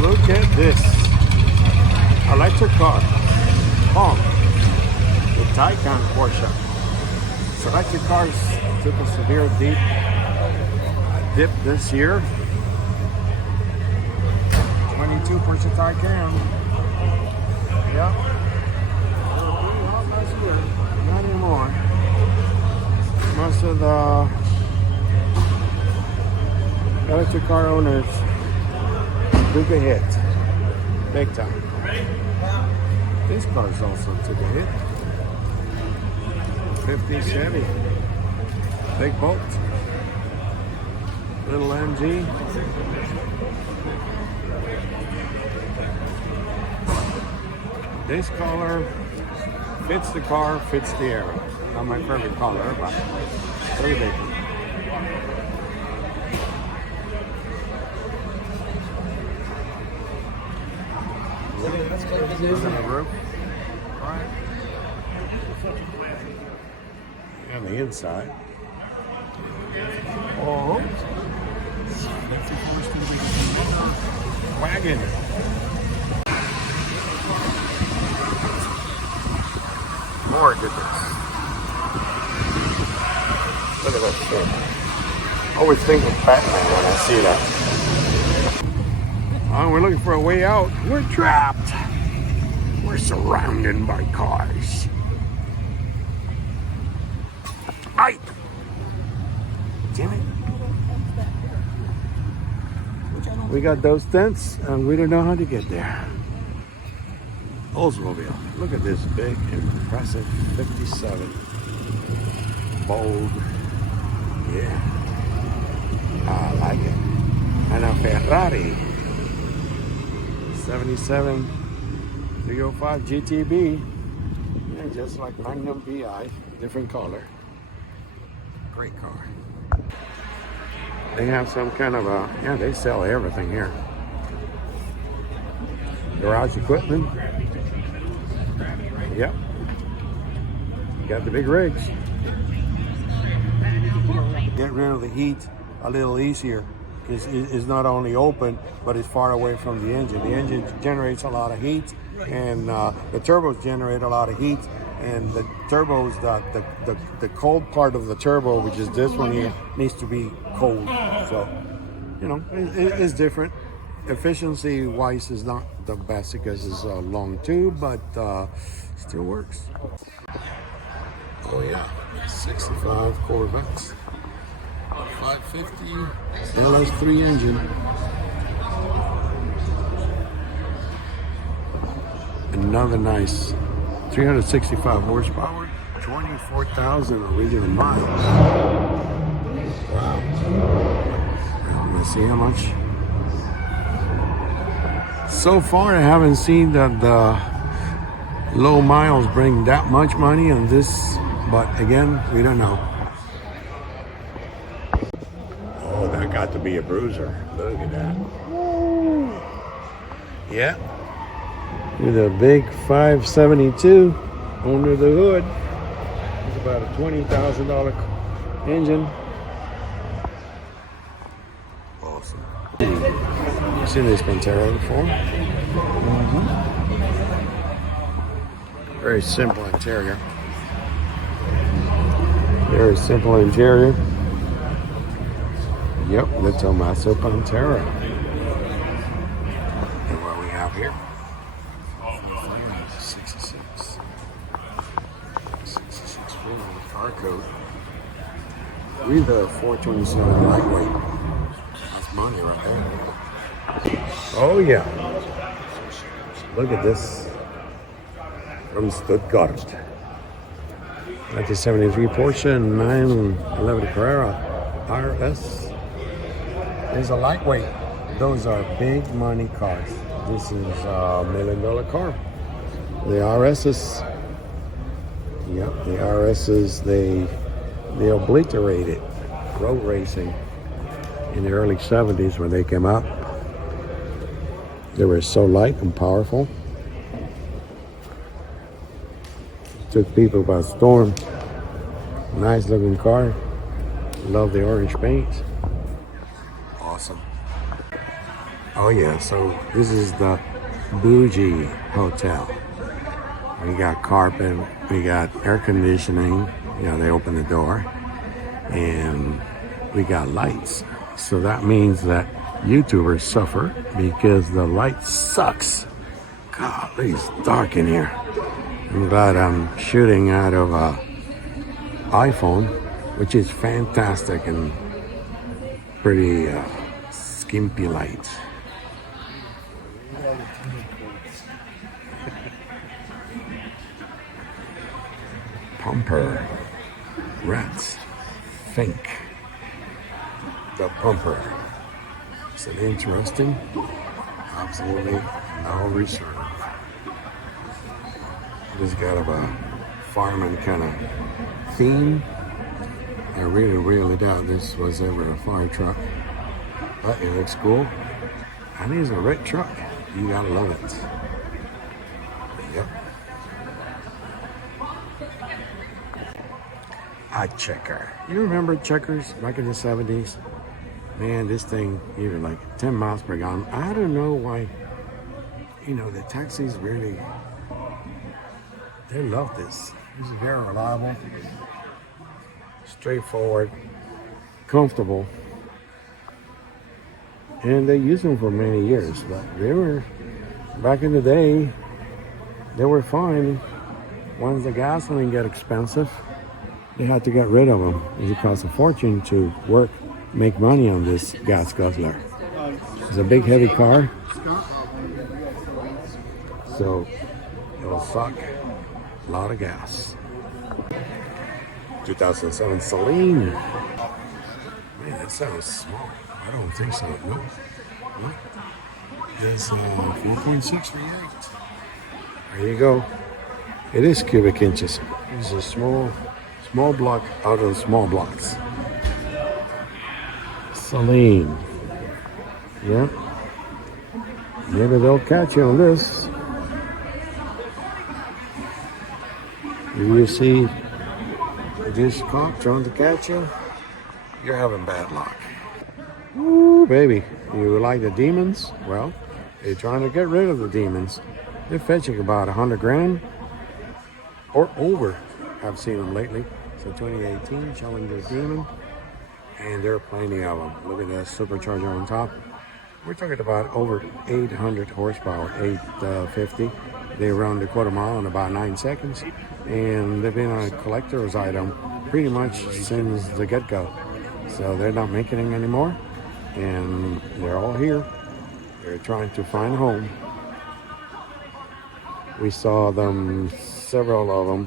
Look at this. Electric car. Home. The Taycan Porsche. Electric cars took a severe dip this year. 22 Porsche Taycan. Yep. Not last year. Not anymore. Most of the electric car owners took a hit. Big time. These cars also took a hit. 50 Chevy. Big bolt. Little MG. This color fits the car, fits the Aero. Not my favorite color, but pretty big. Look at the roof. Right. And the inside. Oh. Wagon. More goodness. Look at that shit. I always think of Batman when I see that. Oh, we're looking for a way out. We're trapped. We're surrounded by cars. Ay! Damn it. We got those tents and we don't know how to get there. Oldsmobile. Look at this big, impressive 57. Bold. Yeah. I like it. And a Ferrari. 77 305 GTB. Yeah, just like Magnum PI. Different color. Great car. They have some kind of a, yeah, they sell everything here. Garage equipment. Yep. Got the big rigs. Get rid of the heat a little easier. It's not only open, but it's far away from the engine. The engine generates a lot of heat, and the turbos generate a lot of heat. And the turbos, the cold part of the turbo, which is this one here, needs to be cold. So, you know, it's different. Efficiency-wise is not the best because it's a long tube, but still works. Oh yeah, 65 Corvettes, 550 LS3 engine. Another nice 365 horsepower, 24,000 original miles. Wow. I'm gonna see how much. So far, I haven't seen that the low miles bring that much money on this, but again, we don't know. Oh, that got to be a bruiser. Look at that. Woo. Yeah. With a big 572 under the hood. It's about a $20,000 engine. Oh, Awesome. You seen this Pantera before? Very simple interior. Very simple interior. Yep, the Tommaso Pantera. And what we have here? 66. 66 car code. With a 427 lightweight. That's money right there. Oh yeah. Look at this. From Stuttgart. 1973 Porsche 911 Carrera RS. Is a lightweight. Those are big money cars. This is a $1 million car. The RSs. Yep, the RSs, they obliterated road racing in the early 70s when they came out. They were so light and powerful. Took people by storm. Nice looking car. Love the orange paint. Awesome. Oh yeah, so this is the bougie hotel. We got carpet, we got air conditioning. You know, they open the door. And we got lights. So that means that YouTubers suffer because the light sucks. Golly, it's dark in here. I'm glad I'm shooting out of a iPhone, which is fantastic and pretty skimpy light. Pumper, rats, think. The pumper. Is it interesting? Absolutely no reserve. Just got a fireman kind of theme. I really doubt this was ever a fire truck. But it looks cool. And it's a red truck. You gotta love it. Yep. A checker. You remember checkers back in the 70s? Man, this thing, even like 10 miles per gallon. I don't know why, you know, the taxis really, they love this. This is very reliable, straightforward, comfortable. And they used them for many years, but they were, back in the day, they were fine. Once the gasoline got expensive, they had to get rid of them. It cost a fortune to work, make money on this gas guzzler. It's a big, heavy car, so it'll suck a lot of gas. 2007 Celine. Man, that sounds small. I don't think so. No. What? It's 4.6 V8. There you go. It is cubic inches. It's a small block out of small blocks. Celine. Yeah. Maybe they'll catch you on this. If you see this cop trying to catch you, you're having bad luck. Ooh, baby. You like the demons? Well, they're trying to get rid of the demons. They're fetching about 100 grand or over. I've seen them lately. So 2018 Challenger Demon, and there are plenty of them. Look at that supercharger on top. We're talking about over 800 horsepower, 850. They run the quarter mile in about 9 seconds, and they've been a collector's item pretty much since the get-go. So they're not making it anymore, and they're all here. They're trying to find a home. We saw them, several of them,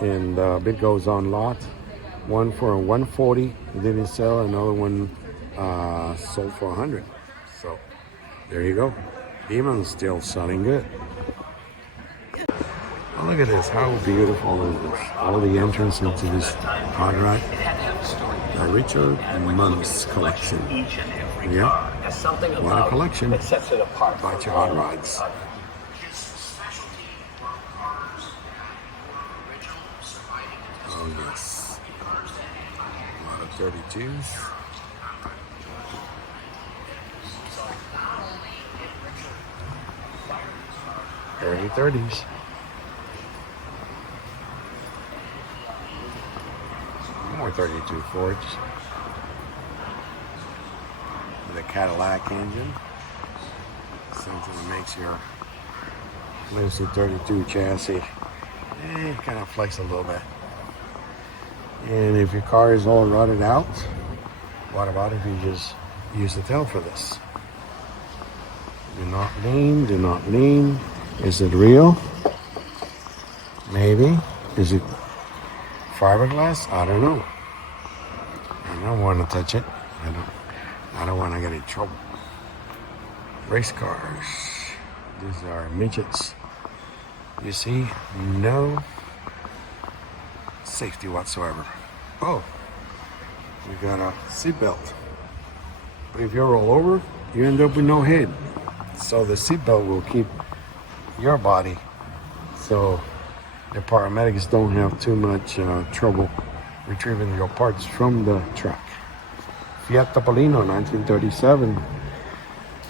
in the Bid Goes On lot. One for 140, didn't sell. Another one sold for 100. So there you go. Demon's still selling good. Oh, look at this. How beautiful is this? All the entrance into this hot rod. The Richard Munn's collection. Yeah. What a collection. Bunch of hot rods. Oh yes. A lot of 32s. Early 30s. More 32 Fords. With a Cadillac engine. Something that makes your Lucy 32 chassis kind of flex a little bit. And if your car is all rotted out, what about if you just use the tail for this? Do not lean, do not lean. Is it real? Maybe. Is it fiberglass? I don't know. I don't want to touch it. I don't want to get in trouble. Race cars. These are midgets. You see, no safety whatsoever. Oh, we got a seatbelt. But if you roll over, you end up with no head. So the seatbelt will keep your body, so the paramedics don't have too much trouble retrieving your parts from the truck. Fiat Topolino, 1937.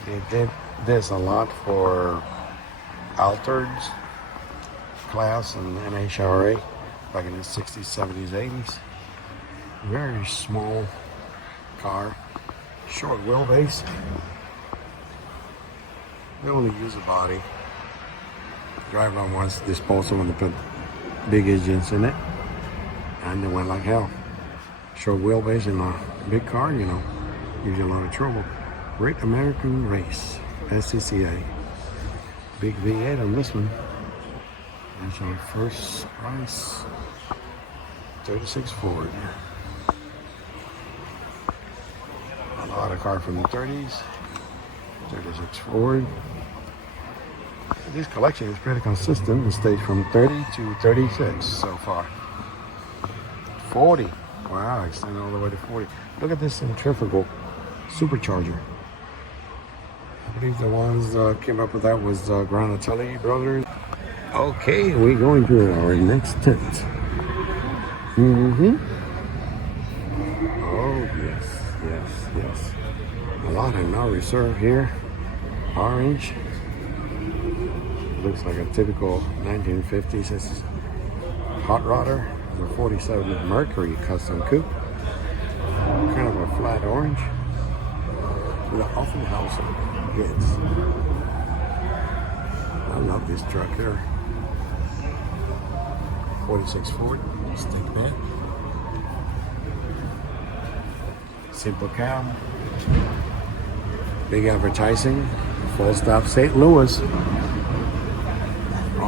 They did this a lot for Altereds class and NHRA back in the 60s, 70s, 80s. Very small car, short wheelbase. They only use the body. Drive on once, dispose of them, and put big engines in it, and they went like hell. Short wheelbase in a big car, you know, gives you a lot of trouble. Great American Race, SCCA. Big V8 on this one. That's our first price. 36 Ford. A lot of car from the 30s. 36 Ford. This collection is pretty consistent. It stays from 30 to 36 so far. 40. Wow, extending all the way to 40. Look at this centrifugal supercharger. I believe the ones came up with that was Granatelli brothers. Okay, we're going to our next tent. Oh, yes, yes, yes. A lot of no reserve here. Orange. Looks like a typical 1950s. It's hot rodder. The 47 Mercury custom coupe. Kind of a flat orange. With an awful house of hits. I love this truck here. 46 Ford, stick bed. Simple cab. Big advertising. Full stop St. Louis.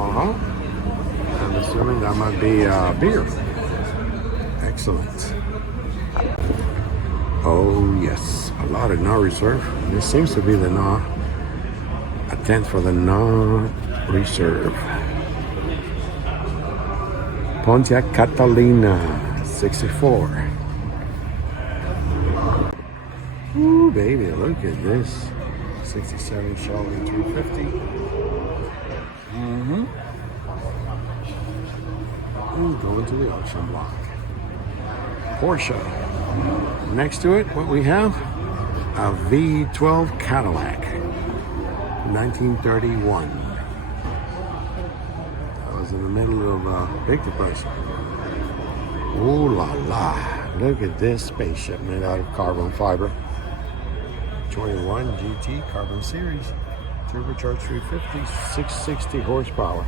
I'm assuming that might be beer. Excellent. Oh yes, a lot of no reserve. This seems to be the a tent for the no reserve. Pontiac Catalina 64. Ooh baby, look at this. 67 Shelby 350. Going to the auction block. Porsche. Next to it, what we have? A V12 Cadillac. 1931. That was in the middle of Big Depression. Ooh la la. Look at this spaceship made out of carbon fiber. 21 GT Carbon Series. Turbocharged 350, 660 horsepower.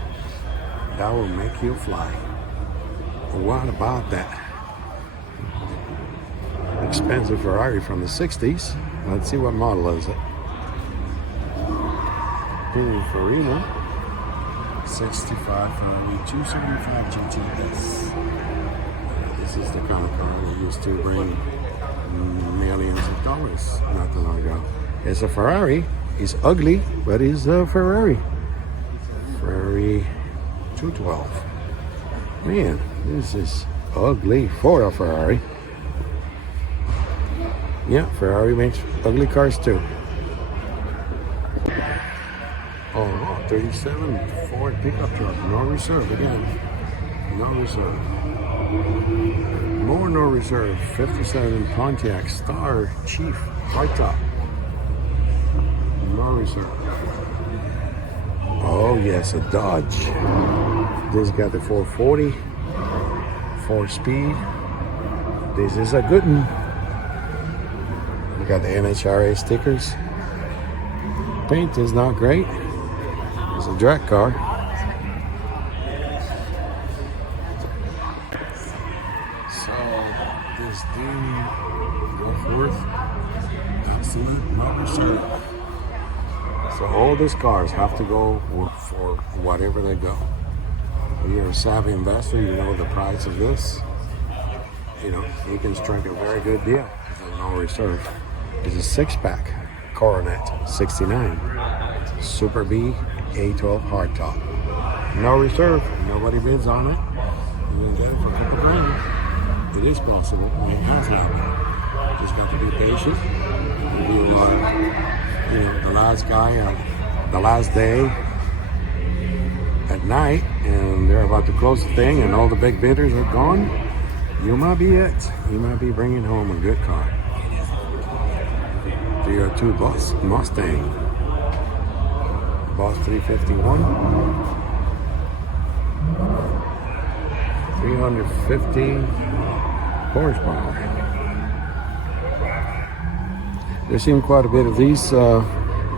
That will make you fly. What about that expensive Ferrari from the 60s? Let's see what model is it. Pininfarina 65 Ferrari 275 GTS. This is the kind of car that used to bring millions of dollars not too long ago. It's a Ferrari. It's ugly, but it's a Ferrari. Ferrari 212. Man, this is ugly for a Ferrari. Yeah, Ferrari makes ugly cars too. Oh, 37 Ford pickup truck, no reserve again. No reserve. More no reserve. 57 Pontiac Star Chief hardtop. No reserve. Oh yes, a Dodge. This got the 440, 4-speed. This is a good one. We got the NHRA stickers. Paint is not great. It's a drag car. So this thing go forth. That's not reserved. So all these cars have to go for whatever they go. If you're a savvy investor, you know the price of this. You know, you can strike a very good deal if there's no reserve. It's a 6-pack Coronet 69 Super B A12 hardtop. No reserve, nobody bids on it. You can get it for a couple grand. It is possible. It has happened. Just got to be patient. You know, the last guy, the last day at night, and they're about to close the thing, and all the big bidders are gone. You might be it. You might be bringing home a good car. 302 Boss Mustang, Boss 351, 350 horsepower. There's seen quite a bit of these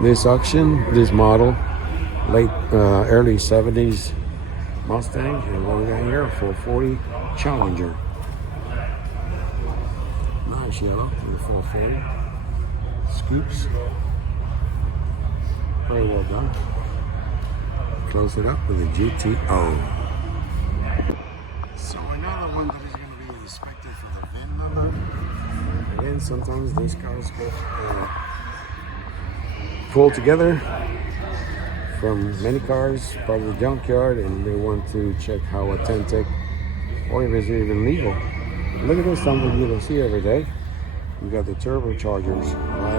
this auction, this model, late early 70s Mustang, and what we got here, a 440 Challenger. Nice yellow for the 440. Scoops. Very well done. Close it up with a GTO. So another one that is going to be inspected for the VIN number. Again, sometimes these cars get pulled together from many cars, part of the junkyard, and they want to check how authentic or if it's even legal. Look at this, something you don't see every day. We got the turbochargers right